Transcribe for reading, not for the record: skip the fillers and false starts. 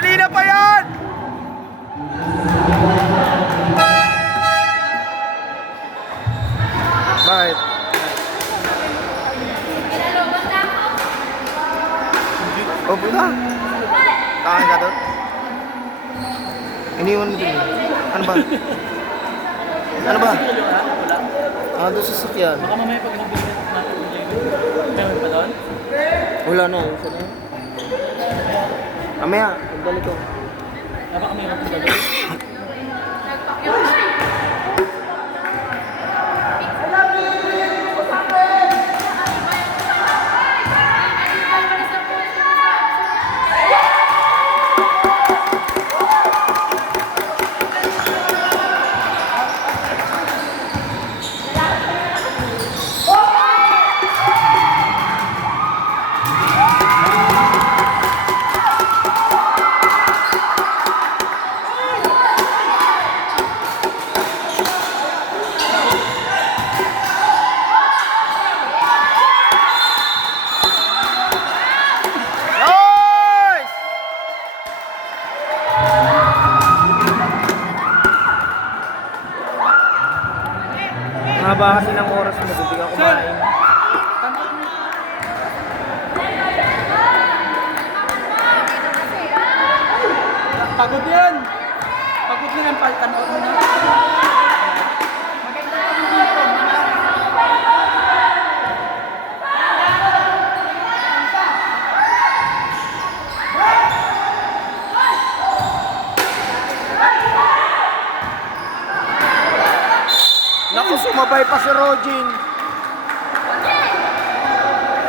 Kanina pa yan! Bakit? O, punta. Kain ka doon? Iniwan mo din. Ano ba? Ano ba? Ah, doon sa sakyan. Baka mamaya pag nag-visit natin meron pa doon? Wala na. Isa na yun. Mamaya, pagdali ko. Baka meron pa doon? Nice! Mahaba kasi ng oras mo, hindi ka kumain. Pagod yan! Pagod na yan, panood mo na. Naku, sumabay pa si Rogin.